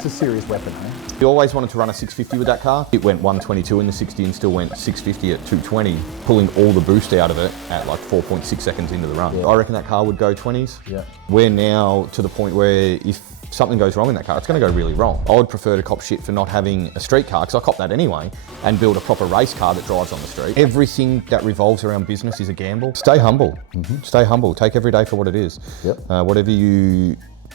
It's a serious weapon, eh? We always wanted to run a 650 with that car. It went 122 in the 60 and still went 650 at 220, pulling all the boost out of it at like 4.6 seconds into the run. Yeah. I reckon that car would go 20s. Yeah. We're now to the point where if something goes wrong in that car, it's going to go really wrong. I would prefer to cop shit for not having a street car, because I cop that anyway, and build a proper race car that drives on the street. Everything that revolves around business is a gamble. Stay humble. Stay humble. Take every day for what it is. Yep.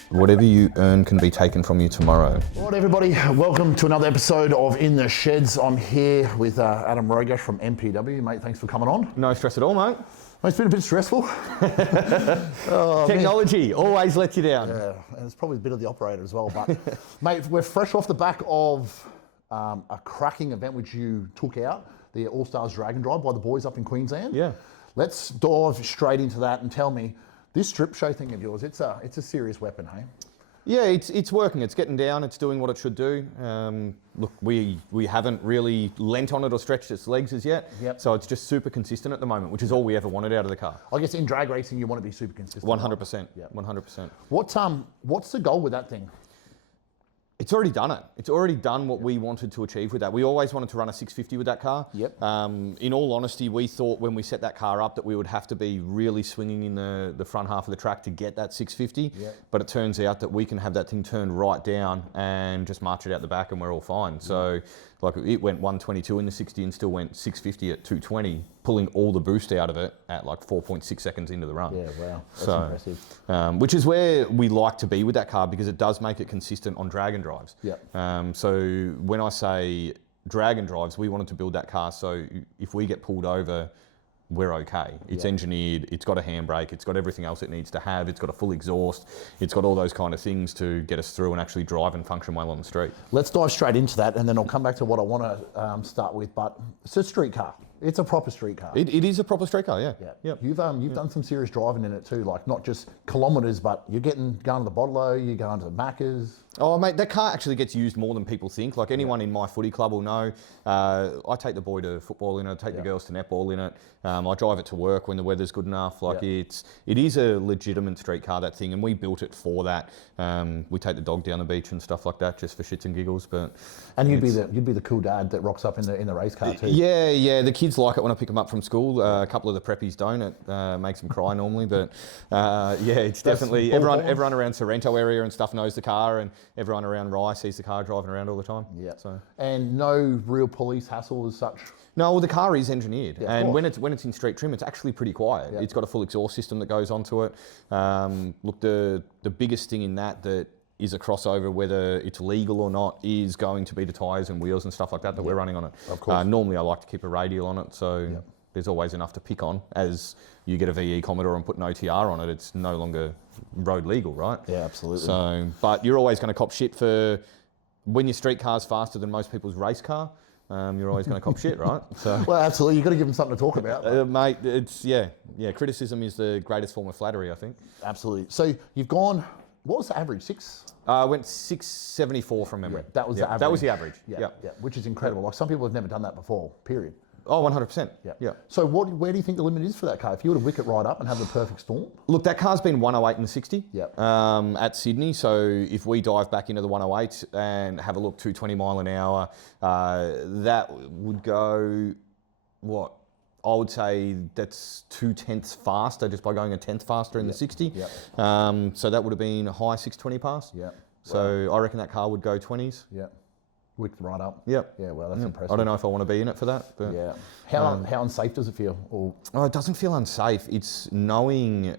Whatever you earn can be taken from you tomorrow. All right, everybody, welcome to another episode of In the Sheds. I'm here with Adam Rogash from MPW. Mate, thanks for coming on. No stress at all, mate. It's been a bit stressful. Technology always lets you down. Yeah, and it's probably a bit of the operator as well. But, mate, we're fresh off the back of a cracking event which you took out, the All-Stars Dragon Drive by the boys up in Queensland. Yeah. Let's dive straight into that and tell me, this strip show thing of yours, it's a serious weapon, hey? Yeah, it's working. It's getting down. It's doing what it should do. Look, we haven't really lent on it or stretched its legs as yet. Yep. So it's just super consistent at the moment, which is all we ever wanted out of the car. I guess in drag racing, you want to be super consistent. 100%. Yeah. 100%. What's the goal with that thing? It's already done it. It's already done what we wanted to achieve with that. We always wanted to run a 650 with that car. Yep. In all honesty, we thought when we set that car up that we would have to be really swinging in the front half of the track to get that 650. Yep. But it turns out that we can have that thing turned right down and just march it out the back and we're all fine. So like it went 122 in the 60 and still went 650 at 220, pulling all the boost out of it at like 4.6 seconds into the run. Yeah, wow, that's so impressive. Which is where we like to be with that car, because it does make it consistent on drag and drives. Yep. So when I say drag and drives, we wanted to build that car so if we get pulled over, we're okay. It's engineered, it's got a handbrake, it's got everything else it needs to have, it's got a full exhaust, it's got all those kind of things to get us through and actually drive and function well on the street. Let's dive straight into that, and then I'll come back to what I want to start with, but it's a street car. It's a proper street car. It is a proper street car, yeah. Yep. You've done some serious driving in it too, like not just kilometres, but you're going to the Bottle, you're going to Macca's. Oh mate, that car actually gets used more than people think. Like anyone in my footy club will know, I take the boy to football in it, I take the girls to netball in it. I drive it to work when the weather's good enough. Like it is a legitimate street car, that thing, and we built it for that. We take the dog down the beach and stuff like that, just for shits and giggles. And you'd be the cool dad that rocks up in the race car too. Yeah. The kids like it when I pick them up from school. A couple of the preppies don't. It makes them cry normally, but it's definitely everyone around Sorrento area and stuff knows the car, and everyone around Rye sees the car driving around all the time. Yeah. So. And no real police hassle as such. No, well, the car is engineered, and when it's in street trim, it's actually pretty quiet. It's got a full exhaust system that goes onto it. Look, the biggest thing in that is a crossover, whether it's legal or not, is going to be the tyres and wheels and stuff like that we're running on it. Of course. Normally, I like to keep a radial on it, so there's always enough to pick on. As you get a VE Commodore and put an OTR on it, it's no longer road legal, right? Yeah, absolutely. So, but you're always going to cop shit for when your street car's faster than most people's race car. You're always going to cop shit, right? So, well, absolutely. You've got to give them something to talk about. Mate, it's, criticism is the greatest form of flattery, I think. Absolutely. So you've gone, what was the average, 6? Went 674 from memory. Yeah, that was the average. That was the average. Yeah, which is incredible. Like some people have never done that before, period. Oh, 100%. Yeah. So where do you think the limit is for that car? If you were to wick it right up and have the perfect storm? Look, that car's been 108 in the 60 at Sydney. So if we dive back into the 108 and have a look 220 mile an hour, that would go, what? I would say that's 2/10 faster just by going a tenth faster in the 60. So that would have been a high 620 pass. So I reckon that car would go 20s. Wicked right up. Yeah, well, that's impressive. I don't know if I want to be in it for that. But, How unsafe does it feel? It doesn't feel unsafe. It's knowing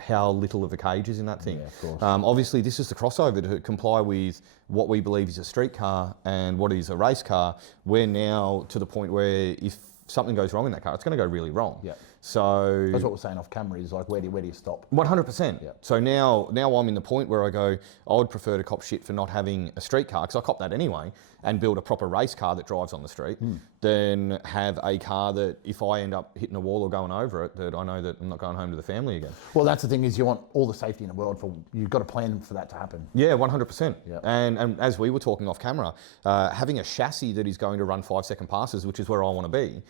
how little of a cage is in that thing. Yeah, of course. Obviously, this is the crossover to comply with what we believe is a street car and what is a race car. We're now to the point where if something goes wrong in that car, it's going to go really wrong. So that's what we're saying off camera is like, where do you stop? 100%. So now I'm in the point where I go, I would prefer to cop shit for not having a street car, because I cop that anyway, and build a proper race car that drives on the street, than have a car that if I end up hitting a wall or going over it, that I know that I'm not going home to the family again. Well, that's the thing is you want all the safety in the world you've got to plan for that to happen. Yeah, 100%. And as we were talking off camera, having a chassis that is going to run 5-second passes, which is where I want to be,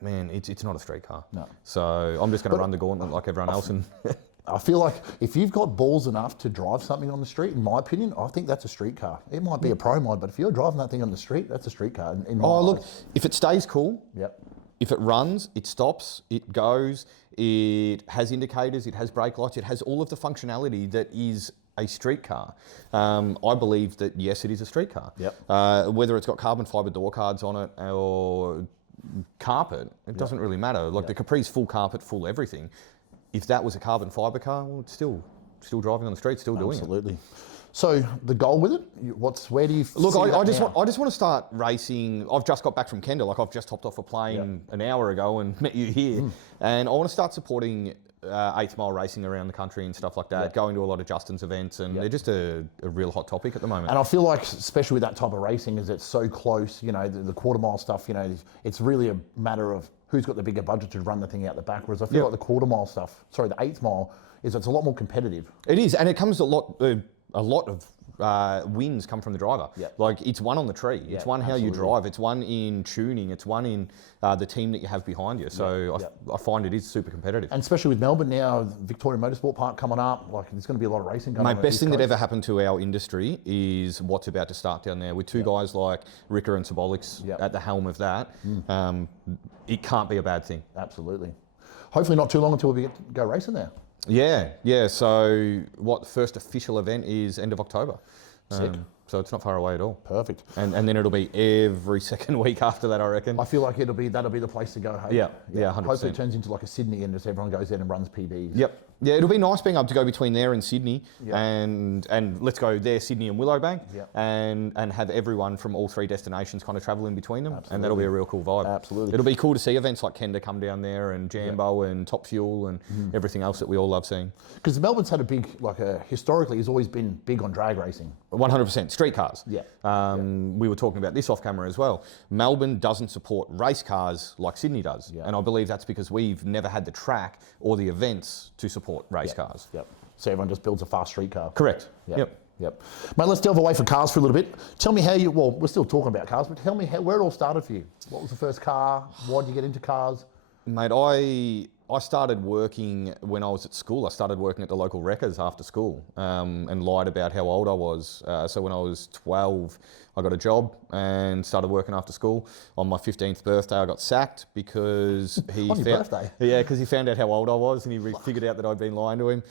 man, it's not a street car. No. So I'm just going to run the gauntlet like everyone else. And I feel like if you've got balls enough to drive something on the street, in my opinion, I think that's a street car. It might be a pro mod, but if you're driving that thing on the street, that's a street car. In my look, eyes. if it stays cool, Yep. if it runs, it stops, it goes, it has indicators, it has brake lights, it has all of the functionality that is a street car. I believe that yes, it is a street car. Yep. Whether it's got carbon fibre door cards on it or carpet, it doesn't really matter. Like the Capri's full carpet, full everything. If that was a carbon fibre car, well, it's still driving on the street, still doing it. Absolutely. So the goal with it, where do you look? see I just now? want to start racing. I've just got back from Kendall. Like I've just hopped off a plane an hour ago and met you here, and I want to start supporting 8th mile racing around the country and stuff like that. Going to a lot of Justin's events, and they're just a real hot topic at the moment. And I feel like, especially with that type of racing, is it's so close. You know, the quarter mile stuff. You know, it's really a matter of who's got the bigger budget to run the thing out the back. Whereas I feel like the quarter mile stuff, sorry, the 8th mile, it's a lot more competitive. It is, and it comes a lot of wins come from the driver. Like it's one on the tree. It's one how you drive. It's one in tuning. It's one in the team that you have behind you. So I find it is super competitive. And especially with Melbourne now, Victoria Motorsport Park coming up, like there's going to be a lot of racing going on. Mate, best thing that ever happened to our industry is what's about to start down there with two guys like Ricker and 𝐊𝐿𝐼𝐒 at the helm of that. It can't be a bad thing. Absolutely. Hopefully not too long until we get to go racing there. Yeah. So the first official event is end of October. Sick. So it's not far away at all. Perfect. And then it'll be every second week after that, I reckon. I feel like that'll be the place to go. Hey? Yeah, 100%. Hopefully it turns into like a Sydney and just everyone goes in and runs PBs. Yep. Yeah, it'll be nice being able to go between there and Sydney, and let's go there, Sydney and Willowbank, and have everyone from all three destinations kind of travel in between them, and that'll be a real cool vibe. Absolutely. It'll be cool to see events like Kenda come down there, and Jambo and Top Fuel and everything else that we all love seeing. Because Melbourne's had a big, historically has always been big on drag racing. 100%. Street cars. Yeah. We were talking about this off camera as well. Melbourne doesn't support race cars like Sydney does. And I believe that's because we've never had the track or the events to support race cars. Yep. So everyone just builds a fast street car. Correct. Yep. Mate, let's delve away from cars for a little bit. Tell me how we're still talking about cars, but tell me where it all started for you. What was the first car? Why did you get into cars? Mate, I started working when I was at school. I started working at the local wreckers after school and lied about how old I was. So when I was 12, I got a job and started working after school. On my 15th birthday, I got sacked because he On your birthday? Yeah, because he found out how old I was and he figured out that I'd been lying to him.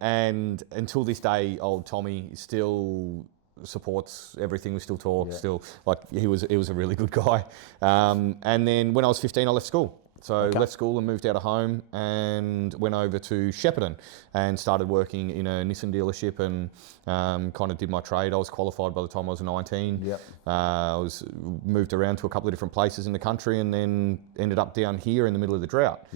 And until this day, old Tommy still supports everything. We still talk. Still, like he was a really good guy. And then when I was 15, I left school. So left school and moved out of home and went over to Shepparton and started working in a Nissan dealership and kind of did my trade. I was qualified by the time I was 19. I moved around to a couple of different places in the country and then ended up down here in the middle of the drought.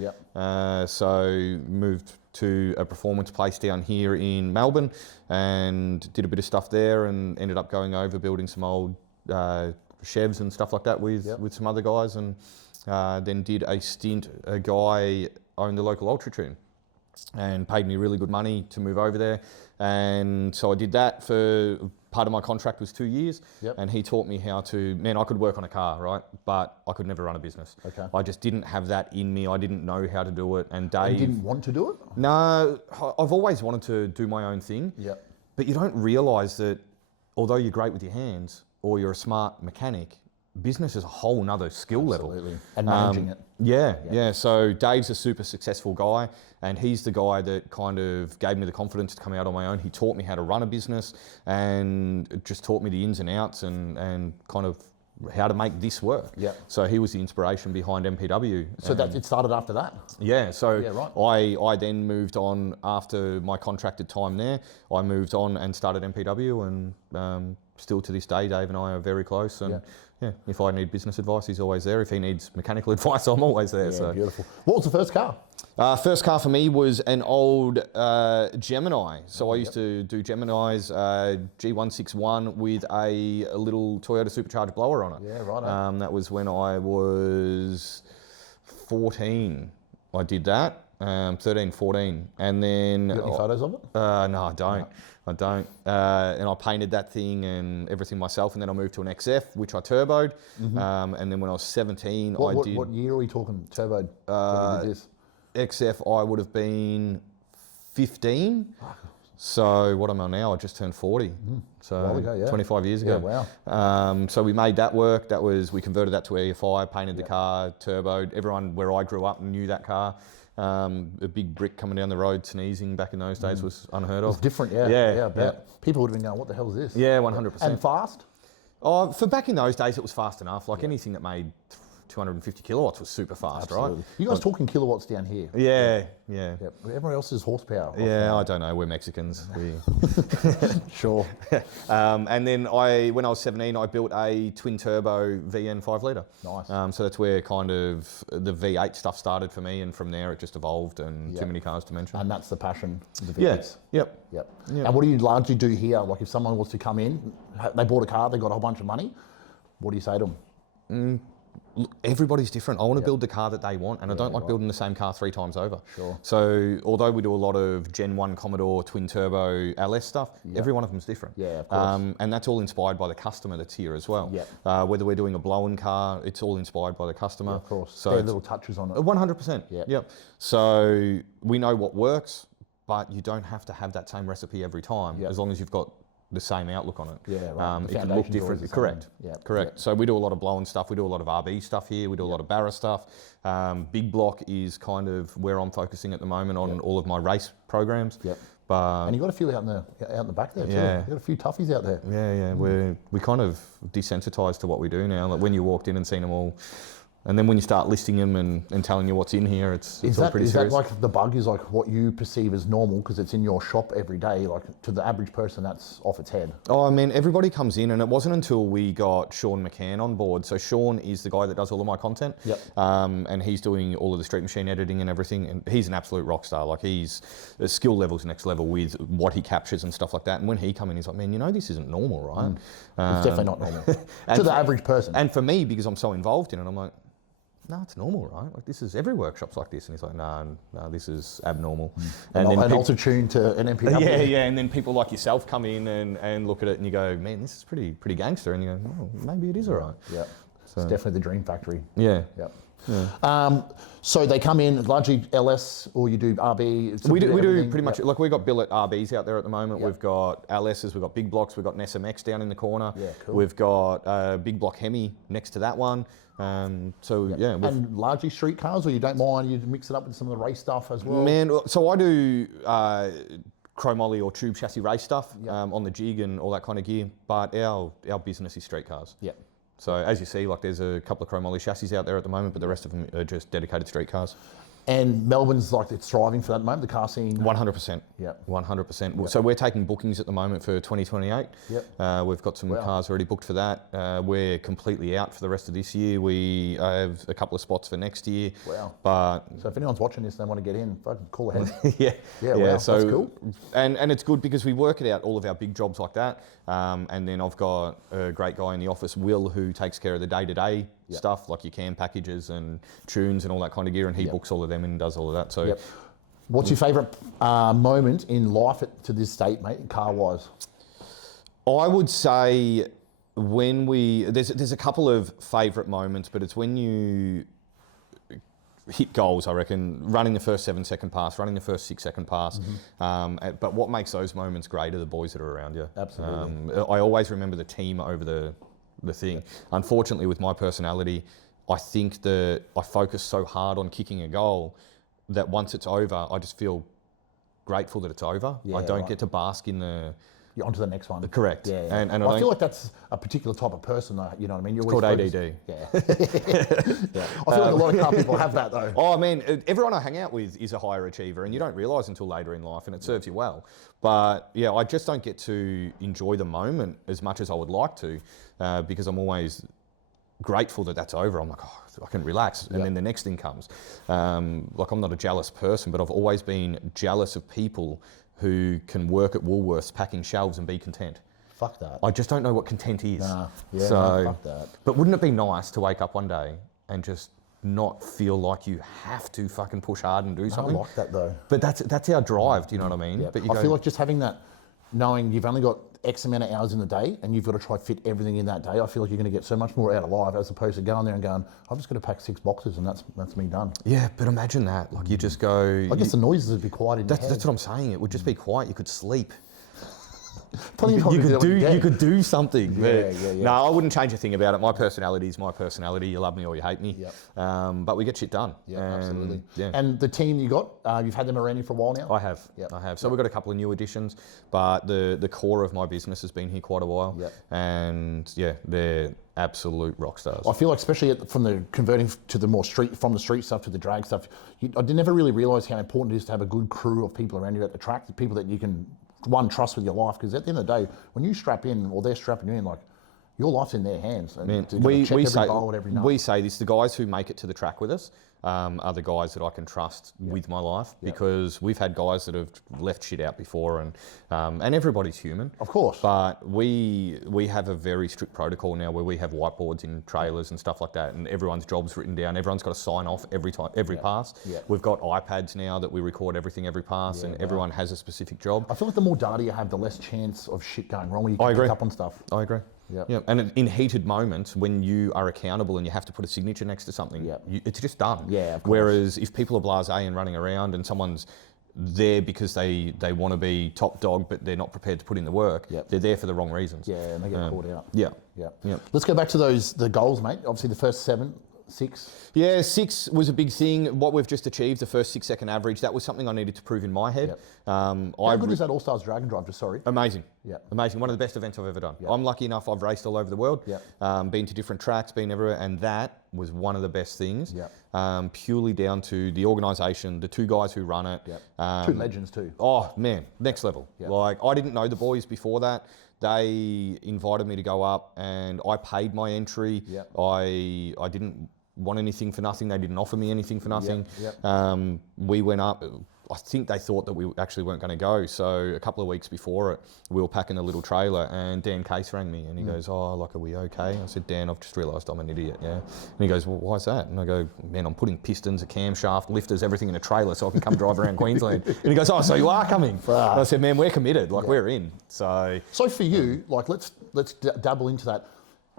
So moved to a performance place down here in Melbourne and did a bit of stuff there and ended up going over building some old Chevs and stuff like that with some other guys and then did a stint. A guy owned the local Ultra Tune and paid me really good money to move over there. And so I did that for part of my contract was 2 years. And he taught me how to, I could work on a car, right? But I could never run a business. I just didn't have that in me. I didn't know how to do it. And Dave... You didn't want to do it? No, I've always wanted to do my own thing. But you don't realise that although you're great with your hands or you're a smart mechanic, business is a whole nother skill level. And managing it. Yeah. So Dave's a super successful guy and he's the guy that kind of gave me the confidence to come out on my own. He taught me how to run a business and just taught me the ins and outs and kind of how to make this work. So he was the inspiration behind MPW. So that it started after that? I then moved on after my contracted time there. I moved on and started MPW and still to this day, Dave and I are very close and if I need business advice, he's always there. If he needs mechanical advice, I'm always there. So beautiful. What was the first car? First car for me was an old Gemini. So I used to do Geminis, G161 with a little Toyota supercharged blower on it. That was when I was 14. I did that. 13, 14. And then... You got any photos of it? No, I don't. I don't. And I painted that thing and everything myself. And then I moved to an XF, which I turboed. And then when I was 17, What year are we talking turboed when you did this? XF, I would have been 15. So what am I now? I just turned 40. So while ago, yeah. 25 years ago. Yeah, wow. So we made that work. We converted that to EFI, painted the car, turboed. Everyone where I grew up knew that car. A big brick coming down the road sneezing back in those days was unheard of. It's different, yeah. Yeah. People would have been going, what the hell is this? Yeah, 100%. And fast? Oh, for back in those days, it was fast enough. Like anything that made 250 kilowatts was super fast, Absolutely. right? You guys talking kilowatts down here? Yeah. Everyone else is horsepower. Yeah, I don't know. We're Mexicans. Sure. And then when I was 17, I built a twin turbo VN 5 litre. Nice. So that's where kind of the V8 stuff started for me, and from there it just evolved, and too many cars to mention. And that's the passion, the V8s. Yep. And what do you largely do here? Like if someone wants to come in, they bought a car, they got a whole bunch of money, what do you say to them? Look, everybody's different. I want to build the car that they want, and I don't like building the same car 3 times over. Sure. So although we do a lot of Gen 1 Commodore twin turbo LS stuff, every one of them's different. Yeah, of course. And that's all inspired by the customer that's here as well. Whether we're doing a blow-in car, it's all inspired by the customer. Yeah, of course. So there are little touches on it. 100%. Yep. So we know what works, but you don't have to have that same recipe every time, as long as you've got the same outlook on it. Yeah, right. It can look different. Correct. Correct. So we do a lot of blow-in stuff. We do a lot of RB stuff here. We do a lot of Barra stuff. Big block is kind of where I'm focusing at the moment on all of my race programs. And you got a few out in the back there too. You got a few toughies out there. We kind of desensitized to what we do now. Like when you walked in and seen them all. And then when you start listing them and telling you what's in here, it's all pretty serious. Is that like the bug is like what you perceive as normal because it's in your shop every day? Like to the average person, that's off its head. Oh, I mean, everybody comes in, and it wasn't until we got Sean McCann on board. So Sean is the guy that does all of my content. And he's doing all of the Street Machine editing and everything. And he's an absolute rock star. Like the skill level's next level with what he captures and stuff like that. And when he come in, he's like, man, this isn't normal, right? It's definitely not normal to the average person. And for me, because I'm so involved in it, I'm like, no, it's normal, right? Like this is every workshop's like this, and he's like, no, this is abnormal. And then also tuned to an MPW. And then people like yourself come in and look at it, and you go, man, this is pretty gangster, and you go, oh, maybe it is all right. It's definitely the dream factory. So they come in largely LS, or you do RB. We do pretty much. Like we've got billet RBs out there at the moment. We've got LSs, we've got big blocks, we've got an SMX down in the corner. Cool. We've got a big block Hemi next to that one. And largely street cars, or you don't mind, you mix it up with some of the race stuff as well? Man, so I do chrome ollie or tube chassis race stuff on the jig and all that kind of gear, but our business is street cars. So as you see, like there's a couple of chrome ollie chassis out there at the moment, but the rest of them are just dedicated street cars. And Melbourne's like it's thriving for that moment, the car scene. 100%. 100%. So we're taking bookings at the moment for 2028. We've got some cars already booked for that. We're completely out for the rest of this year. We have a couple of spots for next year. But so if anyone's watching this and they want to get in, fucking call ahead. So that's cool. And it's good because we work it out all of our big jobs like that. And then I've got a great guy in the office, Will, who takes care of the day-to-day stuff, like your cam packages and tunes and all that kind of gear, and he books all of them and does all of that. So, what's your favourite moment in life to this date, mate, car-wise? I would say there's a couple of favourite moments, but it's when you hit goals, I reckon, running the first 7-second pass, running the first 6-second pass. But what makes those moments great are the boys that are around you. Absolutely. I always remember the team over the thing. Unfortunately, with my personality, I think that I focus so hard on kicking a goal that once it's over, I just feel grateful that it's over. I don't get to bask in the... You're on to the next one. Correct. And I feel like that's a particular type of person, you know what I mean? It's called ADD. I feel like a lot of car people have that though. Oh man, everyone I hang out with is a higher achiever, and you don't realise until later in life, and it serves you well. But yeah, I just don't get to enjoy the moment as much as I would like to, because I'm always grateful that that's over. I'm like, oh, I can relax, and then the next thing comes. Like I'm not a jealous person, but I've always been jealous of people who can work at Woolworths packing shelves and be content. Fuck that. I just don't know what content is. Fuck that. But wouldn't it be nice to wake up one day and just not feel like you have to fucking push hard and do something? I like that though. But that's our drive, do you know what I mean? But I feel like just having that, knowing you've only got X amount of hours in the day and you've got to try fit everything in that day, I feel like you're going to get so much more out of life as opposed to going there and going, I've just got to pack 6 boxes and that's me done. Yeah, but imagine that. Like you just go... I guess the noises would be quiet in your head. That's what I'm saying. It would just be quiet. You could sleep. You could do something. Yeah. No, I wouldn't change a thing about it. My personality is my personality. You love me or you hate me. Yep. But we get shit done. Yeah, absolutely. Yeah. And the team you got, you've had them around you for a while now? I have. Yep. I have. So we've got a couple of new additions, but the core of my business has been here quite a while. Yep. And yeah, they're absolute rock stars. I feel like, especially from the converting to the more from the street stuff to the drag stuff, I never really realised how important it is to have a good crew of people around you at the track, the people that you can trust with your life, because at the end of the day, when you strap in or they're strapping you in, like your life's in their hands. And Man, we say this: the guys who make it to the track with us are the guys that I can trust with my life, because we've had guys that have left shit out before, and everybody's human, of course. But we have a very strict protocol now where we have whiteboards in trailers and stuff like that, and everyone's job's written down. Everyone's got to sign off every pass. Yeah. We've got iPads now that we record everything every pass, and everyone has a specific job. I feel like the more data you have, the less chance of shit going wrong when you can pick up on stuff. I agree. Yeah. And in heated moments, when you are accountable and you have to put a signature next to something, it's just done. Yeah, of course. Whereas if people are blasé and running around and someone's there because they want to be top dog, but they're not prepared to put in the work, they're there for the wrong reasons. Yeah, and they get caught out. Yeah. Let's go back to the goals, mate. Obviously, the first 6. Yeah, 6 was a big thing. What we've just achieved, the first 6-second average, that was something I needed to prove in my head. How good is that All-Stars Drag and Drive? Just sorry. Amazing. Yeah. Amazing. One of the best events I've ever done. I'm lucky enough, I've raced all over the world, been to different tracks, been everywhere, and that was one of the best things. Purely down to the organisation, the 2 guys who run it. 2 legends too. Oh, man, next level. Like, I didn't know the boys before that. They invited me to go up and I paid my entry. I didn't want anything for nothing. They didn't offer me anything for nothing. We went up. I think they thought that we actually weren't going to go. So a couple of weeks before it, we were packing a little trailer and Dan Case rang me and he goes, oh, like, are we okay? I said, Dan, I've just realised I'm an idiot, And he goes, well, why's that? And I go, man, I'm putting pistons, a camshaft, lifters, everything in a trailer so I can come drive around Queensland. And he goes, oh, so you are coming? And I said, man, we're committed. Like, we're in. So for you, like, let's dabble into that.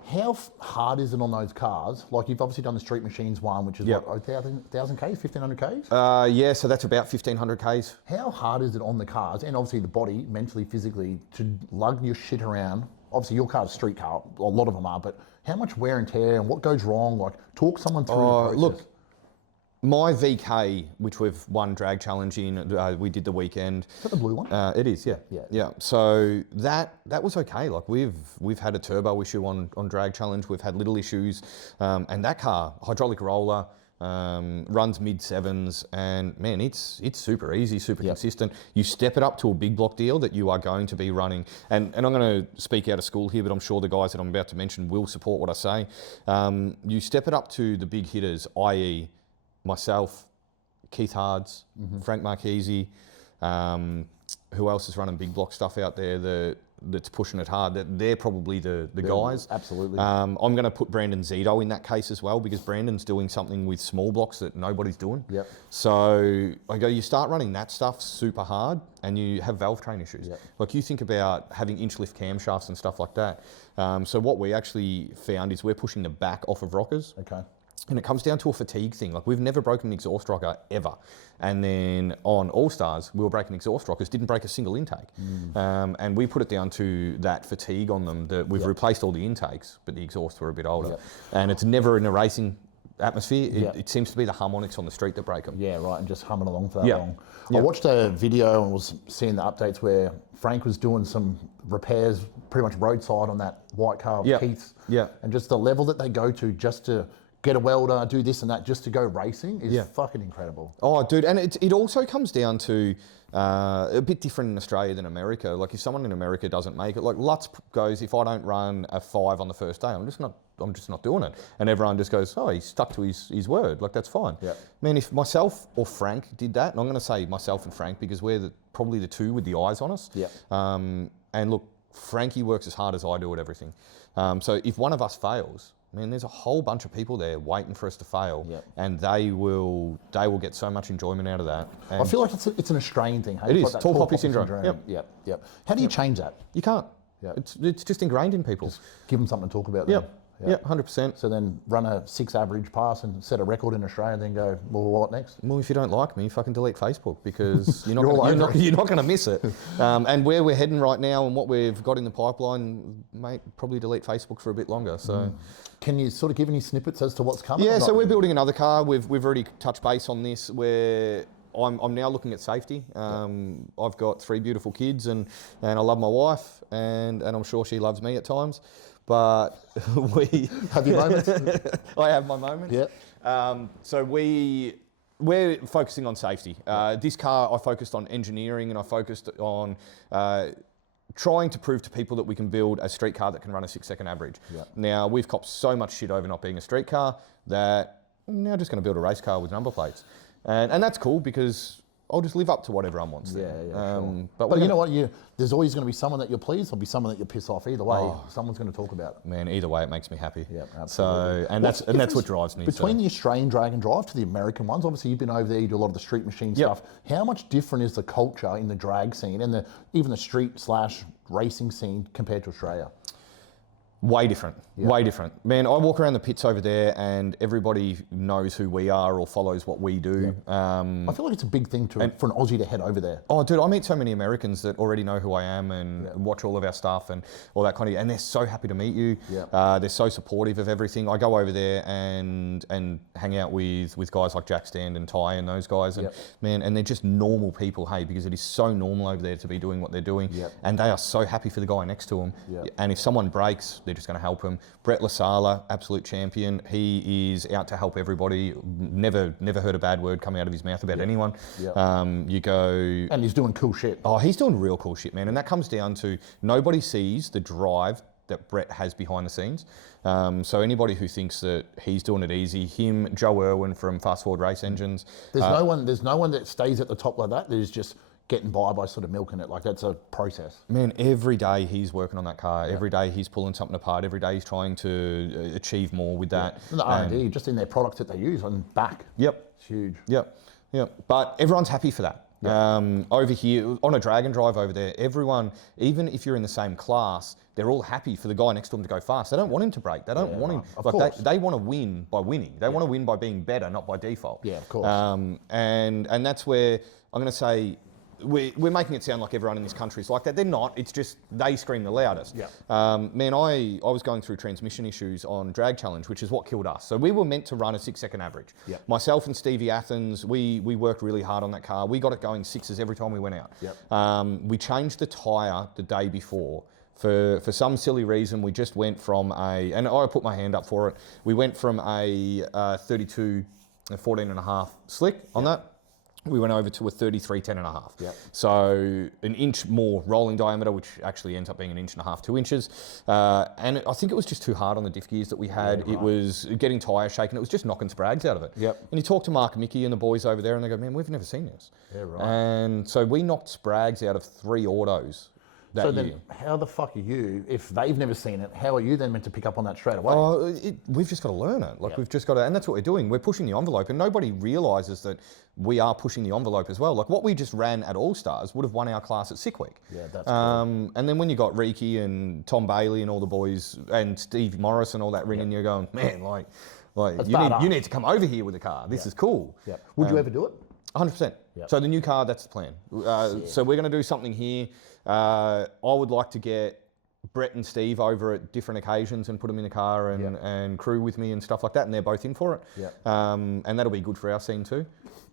How hard is it on those cars? Like, you've obviously done the Street Machines one, which is what, 1,000 Ks, 1,500 Ks? Yeah, so that's about 1,500 Ks. How hard is it on the cars, and obviously the body, mentally, physically, to lug your shit around? Obviously your car's a street car, a lot of them are, but how much wear and tear and what goes wrong? Like, talk someone through the process. Look, my VK, which we've won drag challenge in, we did the weekend. Is that the blue one? It is, yeah. So that was okay. Like, we've had a turbo issue on drag challenge. We've had little issues, and that car, hydraulic roller, runs mid-7s, and man, it's super easy, super consistent. You step it up to a big block deal that you are going to be running, and I'm going to speak out of school here, but I'm sure the guys that I'm about to mention will support what I say. You step it up to the big hitters, i.e. myself, 𝐃𝐎𝐿e, Frank Marchese, who else is running big block stuff out there that's pushing it hard? They're probably the guys. Absolutely. I'm going to put Brandon Zito in that case as well, because Brandon's doing something with small blocks that nobody's doing. So I go, you start running that stuff super hard and you have valve train issues. Like, you think about having inch lift camshafts and stuff like that. So what we actually found is we're pushing the back off of rockers. Okay. And it comes down to a fatigue thing. Like, we've never broken an exhaust rocker ever. And then on All-Stars, we were breaking exhaust rockers, didn't break a single intake. And we put it down to that fatigue on them, that we've replaced all the intakes, but the exhausts were a bit older. And it's never in a racing atmosphere. It seems to be the harmonics on the street that break them. Yeah, right, and just humming along for that long. I watched a video and was seeing the updates where Frank was doing some repairs pretty much roadside on that white car of Keith's. And just the level that they go to just to get a welder, do this and that, just to go racing is fucking incredible. Oh, dude, and it also comes down to a bit different in Australia than America. Like, if someone in America doesn't make it, like Lutz goes, if I don't run a 5 on the first day, I'm just not doing it. And everyone just goes, oh, he's stuck to his word. Like, that's fine. Man, if myself or Frank did that, and I'm going to say myself and Frank because we're probably the 2 with the eyes on us. And look, Frankie works as hard as I do at everything. So if one of us fails, man, there's a whole bunch of people there waiting for us to fail, and they will get so much enjoyment out of that. And I feel like it's an Australian thing. Hey? It is. Like Tall poppy syndrome. Yep. How do you change that? You can't. Yeah. It's just ingrained in people. Just give them something to talk about. Yep. Yeah, 100%. So then run a 6 average pass and set a record in Australia and then go, well, what next? Well, if you don't like me, fucking delete Facebook because you're not You're going to miss it. And where we're heading right now and what we've got in the pipeline, mate, probably delete Facebook for a bit longer. So, Can you sort of give any snippets as to what's coming? Yeah, so we're building another car. We've already touched base on this where I'm now looking at safety. I've got 3 beautiful kids and I love my wife and I'm sure she loves me at times. But we have your moments. I have my moments. Yeah. So we're focusing on safety. This car, I focused on engineering and I focused on trying to prove to people that we can build a street car that can run a 6-second average. Yeah. Now we've copped so much shit over not being a street car that I'm now just going to build a race car with number plates, and that's cool because I'll just live up to what everyone wants. Sure. But you know what? There's always going to be someone that you're pleased. There'll be someone that you piss off. Either way, someone's going to talk about it. Man, either way, it makes me happy. Yeah, absolutely. So, that's what drives me. Between the Australian drag and drive to the American ones, obviously you've been over there. You do a lot of the street machine stuff. How much different is the culture in the drag scene and even the street/racing scene compared to Australia? Way different, way different. Man, I walk around the pits over there and everybody knows who we are or follows what we do. I feel like it's a big thing for an Aussie to head over there. Oh, dude, I meet so many Americans that already know who I am and watch all of our stuff and all that kind of, and they're so happy to meet you. They're so supportive of everything. I go over there and hang out with guys like Jack Stand and Ty and those guys, and man, and they're just normal people, hey, because it is so normal over there to be doing what they're doing, and they are so happy for the guy next to them. And if someone breaks, they're just going to help him. Brett Lasala, absolute champion. He is out to help everybody. Never heard a bad word coming out of his mouth about anyone. You go... And he's doing cool shit. Oh, he's doing real cool shit, man. And that comes down to nobody sees the drive that Brett has behind the scenes. So anybody who thinks that he's doing it easy, him, Joe Irwin from Fast Forward Race Engines. There's no one that stays at the top like that. There's just getting by sort of milking it. Like, that's a process. Man, every day he's working on that car. Every day he's pulling something apart. Every day he's trying to achieve more with that. And the R&D, just in their products that they use on back. It's huge. But everyone's happy for that. Over here, on a drag and drive over there, everyone, even if you're in the same class, they're all happy for the guy next to him to go fast. They don't want him to break. They don't want him. Like they want to win by winning. They want to win by being better, not by default. Yeah, of course. And that's where I'm going to say, we're making it sound like everyone in this country is like that. They're not. It's just they scream the loudest. Man, I was going through transmission issues on Drag Challenge, which is what killed us. So we were meant to run a 6-second average. Myself and Stevie Athens, we worked really hard on that car. We got it going 6s every time we went out. We changed the tyre the day before. For some silly reason, we just went from and I put my hand up for it, we went from a 32, 14.5 slick on that. We went over to a 33, 10.5. So an inch more rolling diameter, which actually ends up being 1.5 inches, 2 inches. And I think it was just too hard on the diff gears that we had. It was getting tyre shaking. It was just knocking sprags out of it. And you talk to Mark Mickey and the boys over there and they go, man, we've never seen this. And so we knocked sprags out of 3 autos. So then, how the fuck are you, if they've never seen it, how are you then meant to pick up on that straight away? We've just got to learn it. Like, we've just got to, and that's what we're doing. We're pushing the envelope, and nobody realises that we are pushing the envelope as well. Like, what we just ran at All Stars would have won our class at Sick Week. That's cool. And then when you got Reiki and Tom Bailey and all the boys, and Steve Morris and all that ringing, you're going, man, like you need to come over here with a car. This is cool. Would you ever do it? 100%. So the new car, that's the plan. So we're going to do something here. I would like to get Brett and Steve over at different occasions and put them in the car and crew with me and stuff like that, and they're both in for it. And that'll be good for our scene too.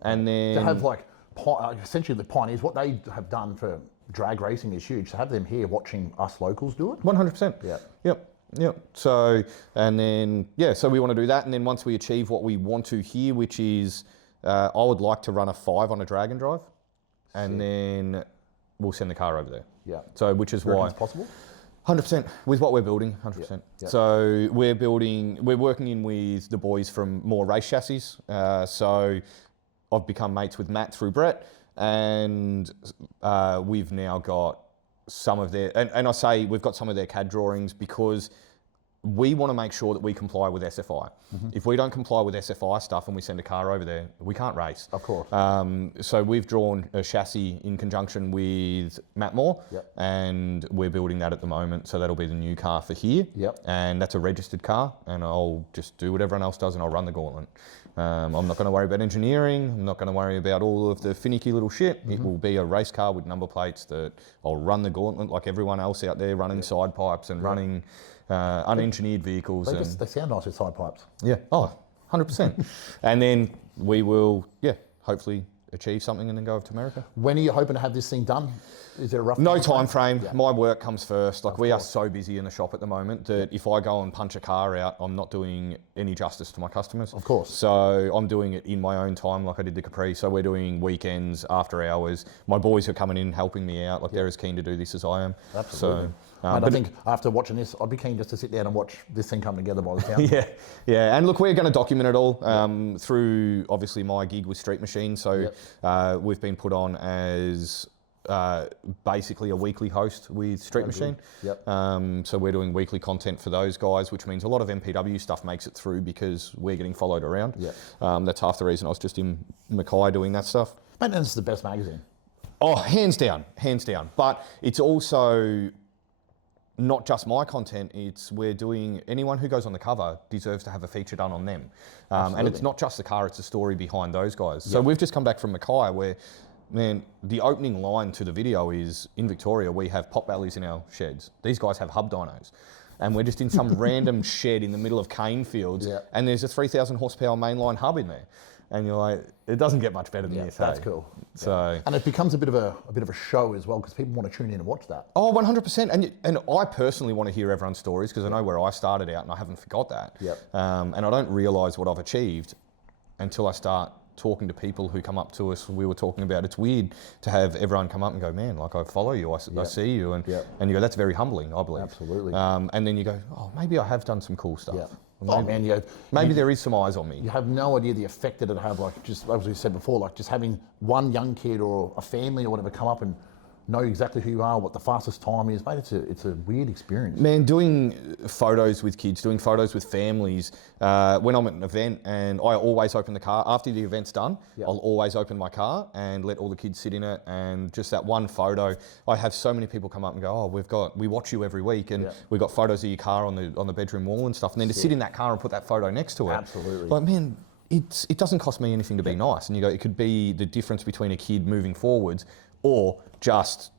And then to have essentially the pioneers, what they have done for drag racing is huge. To have them here watching us locals do it. 100%. Yep. So, and then, so we want to do that. And then once we achieve what we want to here, which is, I would like to run a 5 on a drag and drive. And then we'll send the car over there. So, which is why it's possible. 100% with what we're building. 100%. So we're working in with the boys from More Race Chassis. So I've become mates with Matt through Brett, and we've now got some of their, and I say we've got some of their CAD drawings because we want to make sure that we comply with SFI. If we don't comply with SFI stuff and we send a car over there, we can't race. Of course. So we've drawn a chassis in conjunction with Matt Moore, and we're building that at the moment. So that'll be the new car for here. And that's a registered car, and I'll just do what everyone else does and I'll run the gauntlet. I'm not going to worry about engineering. I'm not going to worry about all of the finicky little shit. It will be a race car with number plates that I'll run the gauntlet like everyone else out there running side pipes and running unengineered vehicles. They sound nice with side pipes. Yeah, 100%. And then we will, hopefully achieve something and then go over to America. When are you hoping to have this thing done? Is there a rough No time frame. My work comes first. Like, we are so busy in the shop at the moment that if I go and punch a car out, I'm not doing any justice to my customers. Of course. So I'm doing it in my own time, like I did the Capri. So we're doing weekends, after hours. My boys are coming in helping me out. Like, they're as keen to do this as I am. Absolutely. So, and I think after watching this, I'd be keen just to sit down and watch this thing come together by the sound. Yeah. And look, we're going to document it all through, obviously, my gig with Street Machine. So we've been put on as basically a weekly host with Street Machine. So we're doing weekly content for those guys, which means a lot of MPW stuff makes it through because we're getting followed around. That's half the reason I was just in Mackay doing that stuff. Mate, and it's the best magazine. Oh, hands down. But it's also not just my content, we're doing, anyone who goes on the cover deserves to have a feature done on them. And it's not just the car, it's the story behind those guys. So we've just come back from Mackay where, man, the opening line to the video is, in Victoria, we have pop valleys in our sheds. These guys have hub dynos. And we're just in some random shed in the middle of cane fields, and there's a 3,000 horsepower mainline hub in there. And you're like, it doesn't get much better than this. That's cool. So, and it becomes a bit of a show as well, because people want to tune in and watch that. Oh, 100%. And I personally want to hear everyone's stories, because I know where I started out and I haven't forgot that. And I don't realise what I've achieved until I start talking to people who come up to us. We were talking about, it's weird to have everyone come up and go, man, like, I follow you, I see you, and you go, that's very humbling, I believe. Absolutely. And then you go, oh, maybe I have done some cool stuff. Maybe there is some eyes on me. You have no idea the effect that it had, like, just as we said before, like just having one young kid or a family or whatever come up and know exactly who you are, what the fastest time is. Mate, it's a weird experience. Man, doing photos with kids, doing photos with families, when I'm at an event, and I always open the car, after the event's done, I'll always open my car and let all the kids sit in it, and just that one photo, I have so many people come up and go, oh, we watch you every week, and we've got photos of your car on the bedroom wall and stuff, and then to sit in that car and put that photo next to it. Absolutely. Like, man, it doesn't cost me anything to be nice. And you go, it could be the difference between a kid moving forwards or just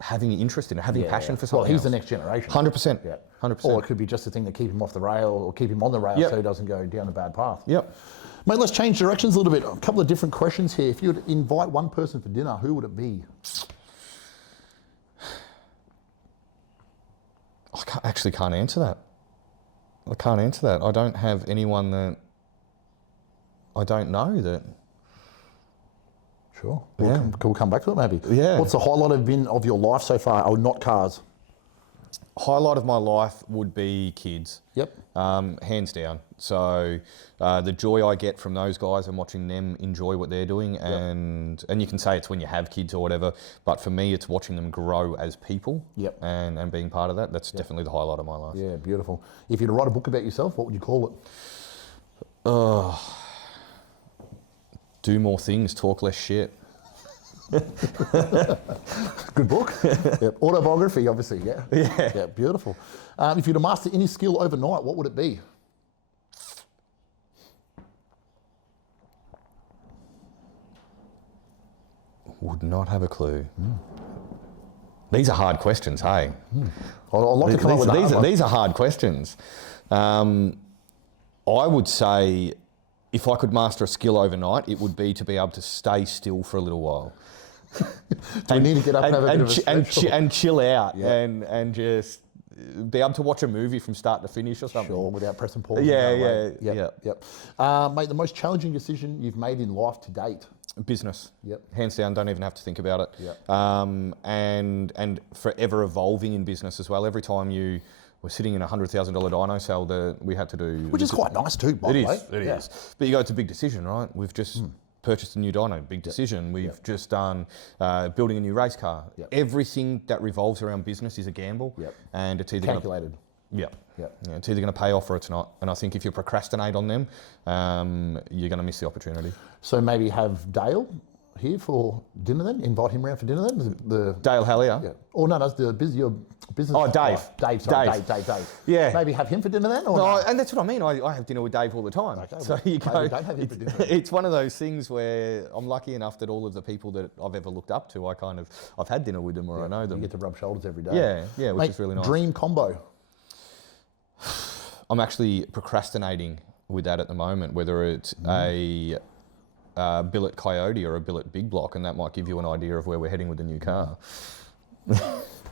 having interest in it, having passion for something. Well, he's else. the next generation. 100%. 100%. Or it could be just the thing to keep him off the rail or keep him on the rail so he doesn't go down a bad path. Mate, let's change directions a little bit. A couple of different questions here. If you would invite one person for dinner, who would it be? I actually can't answer that. I can't answer that. I don't have anyone that I don't know that. Sure. We'll come back to it maybe. Yeah. What's the highlight been of your life so far? Oh, not cars. Highlight of my life would be kids. Hands down. So the joy I get from those guys and watching them enjoy what they're doing, and you can say it's when you have kids or whatever, but for me it's watching them grow as people and being part of that. That's definitely the highlight of my life. Yeah, beautiful. If you were to write a book about yourself, what would you call it? Do more things, talk less shit. Good book. Autobiography, obviously. Yeah, beautiful. If you'd master any skill overnight, what would it be? Would not have a clue. These are hard questions, hey? I'd like to come up with these are hard questions. I would say, if I could master a skill overnight, it would be to be able to stay still for a little while. Do we need to get up and have a bit of a stretch? And chill out and just be able to watch a movie from start to finish or something. Sure, without pressing pause. Mate, the most challenging decision you've made in life to date? Business. Hands down, don't even have to think about it. And forever evolving in business as well. Every time we're sitting in a $100,000 dyno sale that we had to do. Which is quite nice too, by the way. It is. But you go, it's a big decision, right? We've just purchased a new dyno, big decision. We've just done building a new race car. Everything that revolves around business is a gamble. And it's either calculated. Yeah. Yeah. Yeah, it's either going to pay off or it's not. And I think if you procrastinate on them, you're going to miss the opportunity. So maybe have Dale here for dinner then? Invite him around for dinner then? Dale Hallier? Yeah. Or no, that's your business. Oh, Dave. Dave. Dave. Yeah. Maybe have him for dinner then? Or No, no? and that's what I mean. I have dinner with Dave all the time. Okay, So well, you maybe go. don't have him for dinner. It's one of those things where I'm lucky enough that all of the people that I've ever looked up to, I've had dinner with them or I know them. You get to rub shoulders every day. Yeah, which Mate, is really nice. Dream combo. I'm actually procrastinating with that at the moment, whether it's a billet Coyote or a billet big block, and that might give you an idea of where we're heading with the new car.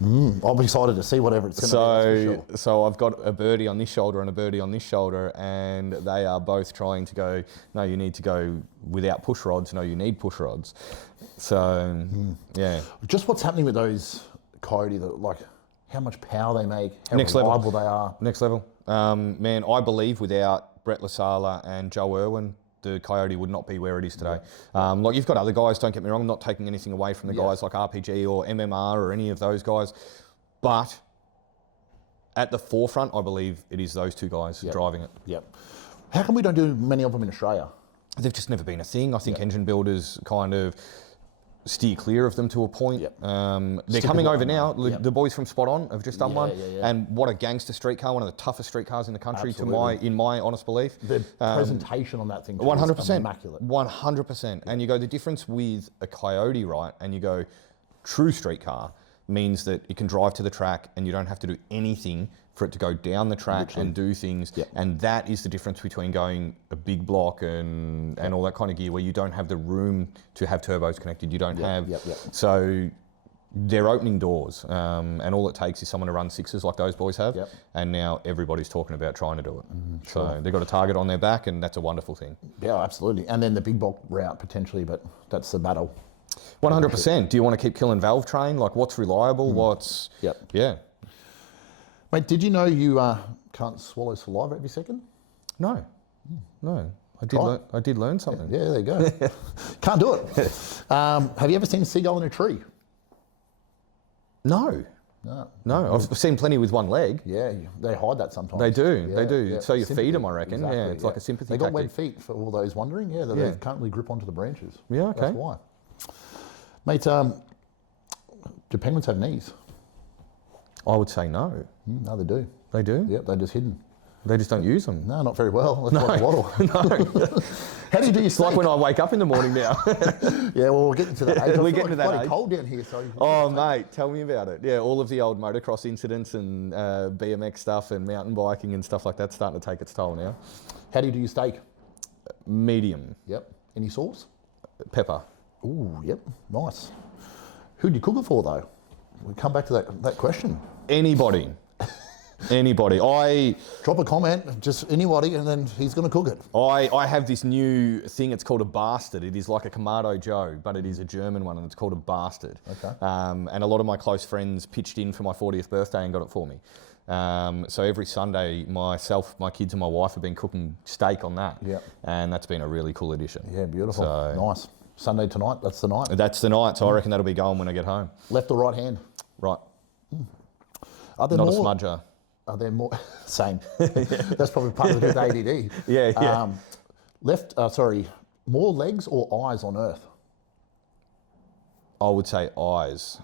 I'm excited to see whatever it's going to be. That's for sure. So I've got a birdie on this shoulder and a birdie on this shoulder, and they are both trying to go, no, you need to go without push rods. No, you need push rods. So, yeah. Just what's happening with those Coyote, like how much power they make, how Next level. reliable they are. Next level. Man, I believe without Brett Lasala and Joe Irwin, the Coyote would not be where it is today. Like you've got other guys, don't get me wrong, I'm not taking anything away from the guys like RPG or MMR or any of those guys, but at the forefront, I believe it is those two guys driving it. Yep. How come we don't do many of them in Australia? They've just never been a thing. I think engine builders kind of steer clear of them to a point. They're coming over now. The boys from Spot On have just done one. And what a gangster street car, one of the toughest street cars in the country in my honest belief. The presentation on that thing 100%. immaculate. 100%. And you go, the difference with a Coyote, right, and you go, true street car means that it can drive to the track and you don't have to do anything for it to go down the track and do things. And that is the difference between going a big block and all that kind of gear where you don't have the room to have turbos connected. You don't have... So they're opening doors and all it takes is someone to run sixes like those boys have. And now everybody's talking about trying to do it. So they've got a target on their back and that's a wonderful thing. Yeah, absolutely. And then the big block route potentially, but that's the battle. 100%. Do you want to keep killing valve train? Like what's reliable? What's... Yeah. Mate, did you know you can't swallow saliva every second? No. I did learn something. Yeah, there you go. Can't do it. Have you ever seen a seagull in a tree? No. I've seen plenty with one leg. Yeah, they hide that sometimes. They do. Yeah. So you feed them, I reckon. Exactly, yeah, it's like a sympathy They got tactic. web feet for all those wondering. Yeah, they can't really grip onto the branches. Yeah, okay. That's why. Mate, do penguins have knees? I would say no. No, they do. They do? Yep, they're just hidden. They just don't use them. No, not very well. That's like a waddle. No. How do you do your It's like when I wake up in the morning now. Yeah, well, we're getting to that age. We're getting to that bloody age. cold down here. So Oh, mate, tell me about it. Yeah, all of the old motocross incidents and BMX stuff and mountain biking and stuff like that's starting to take its toll now. How do you do your steak? Medium. Yep. Any sauce? Pepper. Ooh, yep. Nice. Who'd you cook it for, though? We'll come back to that question. Anybody. Drop a comment, just anybody, and then he's going to cook it. I have this new thing, it's called a bastard. It is like a Kamado Joe, but it is a German one, and it's called a bastard. Okay. And a lot of my close friends pitched in for my 40th birthday and got it for me. So every Sunday, myself, my kids and my wife have been cooking steak on that. Yep. And that's been a really cool addition. Yeah, beautiful. So, nice. Sunday tonight, that's the night. That's the night, so I reckon that'll be going when I get home. Left or right hand? Right. Are there Not more, a smudger. Are there more? Same. That's probably part of the ADD. Yeah. More legs or eyes on Earth? I would say eyes.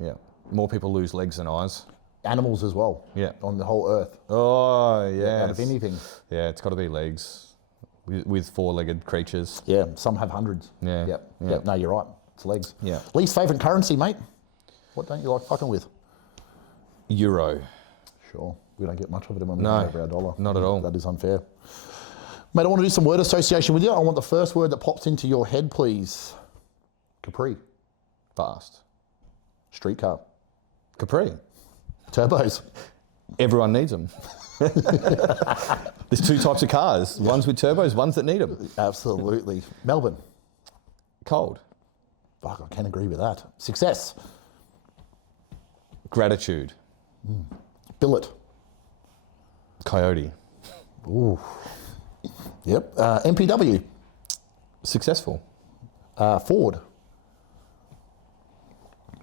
Yeah. More people lose legs than eyes. Animals as well. Yeah. On the whole Earth. Oh, yeah. Out of anything. Yeah, it's got to be legs with four-legged creatures. Yeah, some have hundreds. Yeah. Yep. No, you're right. It's legs. Yeah. Least favourite currency, mate? What don't you like fucking with? Euro. Sure. We don't get much of it when we No, over our dollar. not at all. That is unfair. Mate, I want to do some word association with you. I want the first word that pops into your head, please. Capri. Fast. Streetcar. Capri. Turbos. Everyone needs them. There's two types of cars. Ones with turbos, ones that need them. Absolutely. Melbourne. Cold. Fuck, I can agree with that. Success. Gratitude. Billet. Coyote. Ooh. Yep. MPW. Successful. Ford.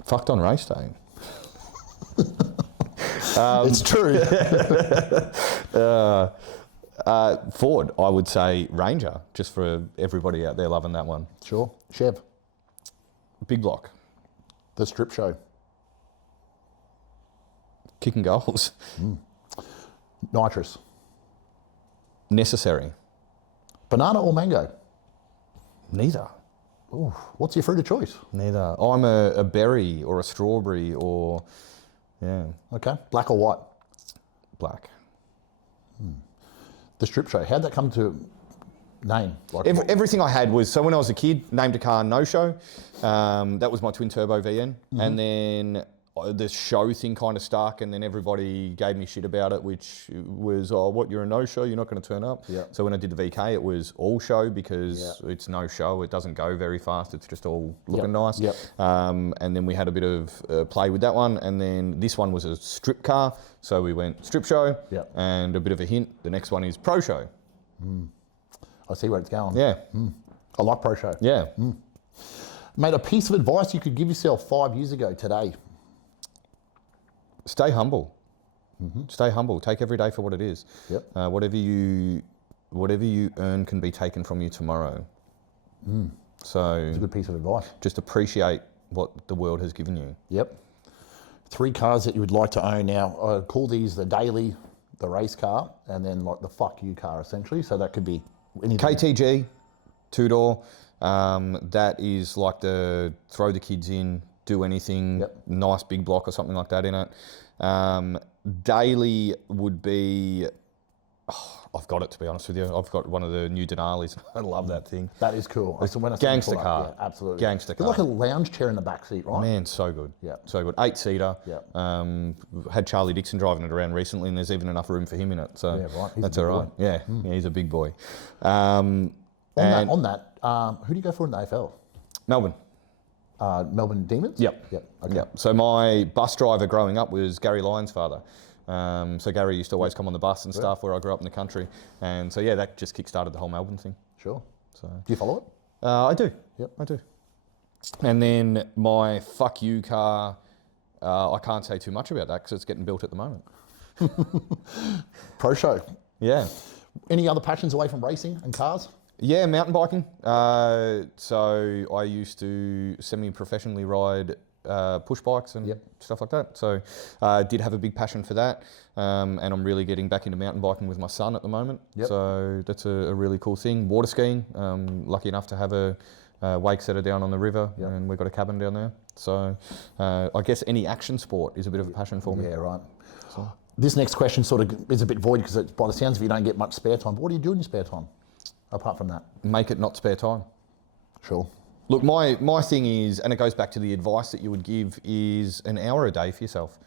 Fucked on race day. It's true. Ford, I would say Ranger, just for everybody out there loving that one. Sure. Chev. Big block. The strip show. Kicking goals. Nitrous. Necessary. Banana or mango? Neither. Ooh, what's your fruit of choice? Neither. I'm a berry or a strawberry or, yeah. Okay. Black or white? Black. The strip show. How'd that come to name? Like Everything I had was, so when I was a kid, named a car No Show. That was my twin turbo VN. And then the show thing kind of stuck, and then everybody gave me shit about it, which was, oh, what, you're a No Show, you're not going to turn up. Yeah. So when I did the VK, it was all show because it's no show. It doesn't go very fast. It's just all looking nice. Yep. And then we had a bit of play with that one. And then this one was a strip car. So we went strip show and a bit of a hint. The next one is pro show. I see where it's going. Yeah. I like pro show. Yeah. Mate, a piece of advice you could give yourself 5 years ago today. Stay humble. Stay humble. Take every day for what it is. Yep. Whatever you earn can be taken from you tomorrow. So It's a good piece of advice. just appreciate what the world has given you. Yep. 3 cars that you would like to own now. I call these the daily, the race car, and then like the fuck you car essentially. So that could be anything. KTG, 2-door. That is like the throw the kids in, do anything, nice big block or something like that in it. Daily would be, I've got it to be honest with you. I've got one of the new Denalis. I love that thing. That is cool. When I Gangster pull car. up, yeah, absolutely. Gangster It's car. like a lounge chair in the back seat, right? Man, so good. Yeah. So good. 8-seater. Yeah. Had Charlie Dixon driving it around recently, and there's even enough room for him in it. So Yeah, right. He's that's a all big right. Yeah, he's a big boy. On that, who do you go for in the AFL? Melbourne. Melbourne Demons? Yep. Okay. Yep. So my bus driver growing up was Gary Lyon's father. So Gary used to always come on the bus and stuff where I grew up in the country. And so, yeah, that just kick-started the whole Melbourne thing. Sure. So Do you follow it? I do. Yep. I do. And then my fuck you car, I can't say too much about that because it's getting built at the moment. Pro show. Yeah. Any other passions away from racing and cars? Yeah, mountain biking. So I used to semi-professionally ride push bikes and stuff like that. So did have a big passion for that. And I'm really getting back into mountain biking with my son at the moment. So that's a really cool thing. Water skiing. Lucky enough to have a wake setter down on the river and we've got a cabin down there. So I guess any action sport is a bit of a passion for me. Yeah, right. So. This next question sort of is a bit void because by the sounds of it, you don't get much spare time. But what do you do in your spare time? Apart from that? Make it not spare time. Sure. Look, my thing is, and it goes back to the advice that you would give, is an hour a day for yourself.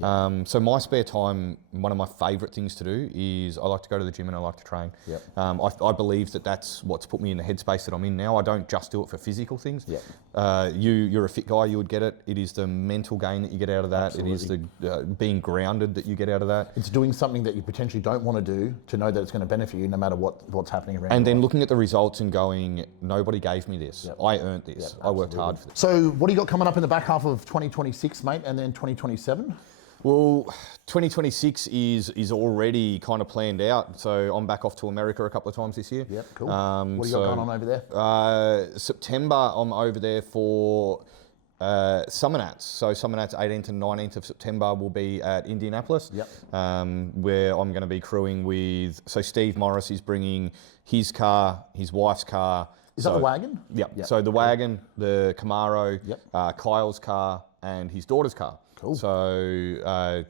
So my spare time, one of my favourite things to do is I like to go to the gym and I like to train. I believe that that's what's put me in the headspace that I'm in now. I don't just do it for physical things. You're a fit guy, you would get it. It is the mental gain that you get out of that. Absolutely. It is the being grounded that you get out of that. It's doing something that you potentially don't want to do to know that it's going to benefit you no matter what's happening around you. And then looking at the results and going, nobody gave me this. I earned this. I worked hard for this. So what do you got coming up in the back half of 2026, mate, and then 2027? Well, 2026 is already kind of planned out. So I'm back off to America a couple of times this year. Yep, cool. What do you got going on over there? September, I'm over there for Summer Nats. So Summer Nats 18th and 19th of September will be at Indianapolis, where I'm going to be crewing with, so Steve Morris is bringing his car, his wife's car. Is that the wagon? Yep. So the wagon, the Camaro, Kyle's car, and his daughter's car. Cool. So,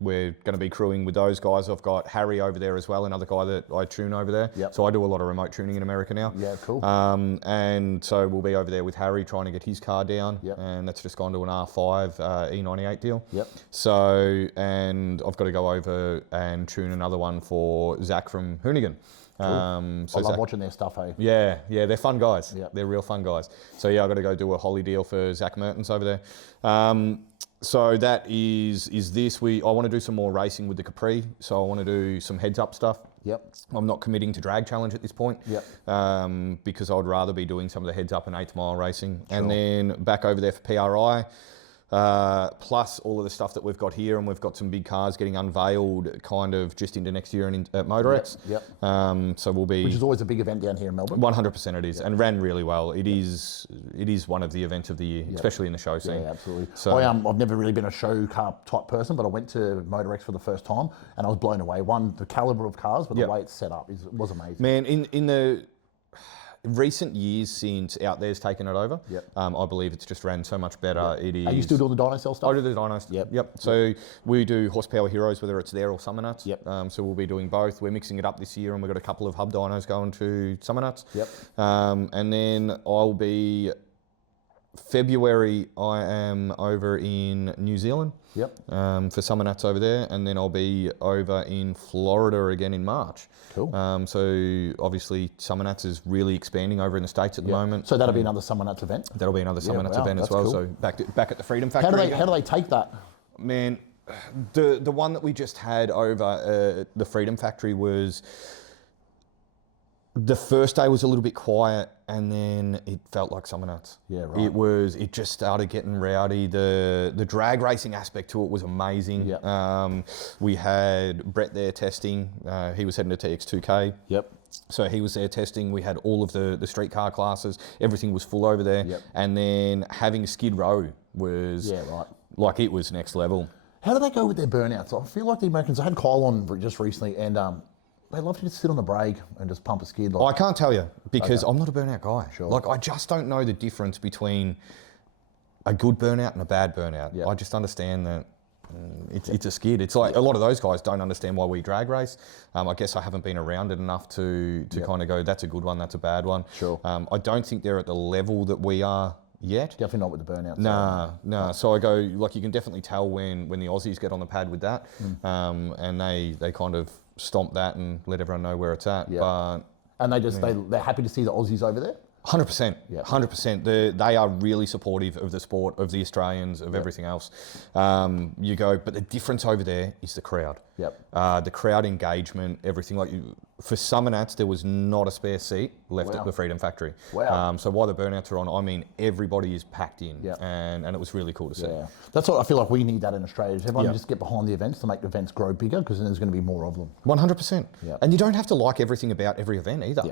we're going to be crewing with those guys. I've got Harry over there as well, another guy that I tune over there. So I do a lot of remote tuning in America now. Yeah, cool. And so we'll be over there with Harry trying to get his car down. And that's just gone to an R5 E98 deal. So, and I've got to go over and tune another one for Zach from Hoonigan. Cool. I love watching their stuff, hey? Yeah, they're fun guys. They're real fun guys. So yeah, I've got to go do a Holly deal for Zach Mertens over there. So that is this. I want to do some more racing with the Capri. So I want to do some heads up stuff. I'm not committing to drag challenge at this point. Because I would rather be doing some of the heads up and 8th mile racing. And then back over there for PRI. plus all of the stuff that we've got here, and we've got some big cars getting unveiled kind of just into next year and at MotorX. Yep. So we'll be... Which is always a big event down here in Melbourne. 100% it is, and ran really well. It is one of the events of the year, especially in the show scene. Yeah, absolutely. So I've never really been a show car type person, but I went to MotorX for the first time and I was blown away. One, the caliber of cars, but the way it's set up was amazing. Man, in the recent years since Out There's taken it over, I believe it's just ran so much better. It is. Are you still doing the dyno cell stuff? I do the dyno stuff. Yep. So we do horsepower heroes, whether it's there or Summer Nuts. So we'll be doing both. We're mixing it up this year, and we've got a couple of hub dynos going to Summer Nuts. And then I'll be February. I am over in New Zealand. For Summer Nuts over there, and then I'll be over in Florida again in March. Cool. So obviously Summer Nuts is really expanding over in the States at the moment. So that'll be another Summer Nuts event? That'll be another Summer Nuts event as well. Cool. So back at the Freedom Factory. How do they take that? Man, the one that we just had over the Freedom Factory was... The first day was a little bit quiet, and then it felt like Summer Nuts. Yeah, right. It just started getting rowdy. The drag racing aspect to it was amazing. We had Brett there testing. He was heading to 𝐇𝐎𝐒. So he was there testing. We had all of the street car classes. Everything was full over there. And then having Skid Row was like, it was next level. How do they go with their burnouts? I feel like the Americans, I had Kyle on just recently, and they love to just sit on the brake and just pump a skid. I can't tell you, because I'm not a burnout guy. Like, I just don't know the difference between a good burnout and a bad burnout. I just understand that it's a skid. It's like a lot of those guys don't understand why we drag race. I guess I haven't been around it enough to kind of go, that's a good one, that's a bad one. I don't think they're at the level that we are yet. Definitely not with the burnouts. Nah. So I go, like, you can definitely tell when the Aussies get on the pad with that, and they kind of stomp that and let everyone know where it's at. But and they're happy to see the Aussies over there. 100%. 100%. They are really supportive of the sport, of the Australians, of everything else. You go, but the difference over there is the crowd. The crowd engagement, everything. Like, for Summer Nuts, there was not a spare seat left at the Freedom Factory. So while the burnouts are on, I mean, everybody is packed in, and it was really cool to see. That's what I feel like we need that in Australia. Everyone just get behind the events to make the events grow bigger, because then there's going to be more of them. 100%. And you don't have to like everything about every event either.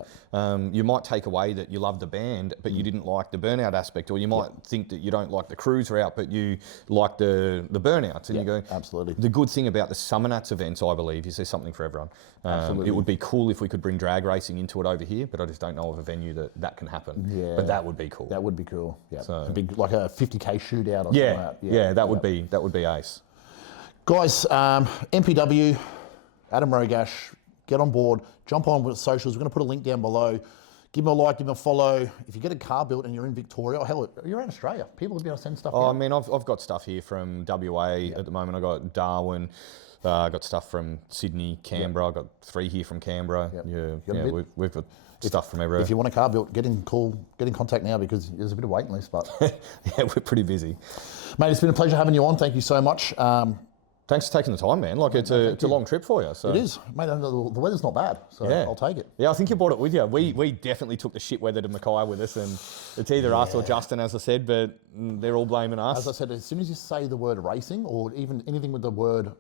You might take away that you love the band, but you didn't like the burnout aspect, or you might think that you don't like the cruise route, but you like the burnouts. And you go, absolutely. The good thing about the Summer Nuts events, I believe, is there's something for everyone. It would be cool if we could bring drag racing into it over here, but I just don't know of a venue that can happen. But that would be cool. That would be cool. So, a big, like a 50K shootout or something like that. That would be ace. Guys, MPW, Adam Rogash, get on board, jump on with socials. We're going to put a link down below. Give them a like, give them a follow. If you get a car built and you're in Victoria, or hell, you're in Australia, people will be able to send stuff I mean, I've got stuff here from WA at the moment. I got Darwin. I got stuff from Sydney, Canberra. I got 3 here from Canberra. We've got stuff from everywhere. If you want a car built, get in contact now, because there's a bit of waiting list. But we're pretty busy. Mate, it's been a pleasure having you on. Thank you so much. Thanks for taking the time, man. Like, it's a long trip for you. So. It is, mate. The weather's not bad, so I'll take it. Yeah, I think you brought it with you. We definitely took the shit weather to Mackay with us, and it's either us or Justin, as I said, but they're all blaming us. As I said, as soon as you say the word racing, or even anything with the word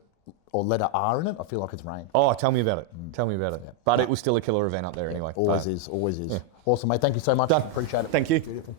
or letter R in it, I feel like it's rain. Oh, tell me about it. Tell me about it. But it was still a killer event up there anyway. Always is. Yeah. Awesome, mate. Thank you so much. Done. Appreciate it. Thank you. Beautiful.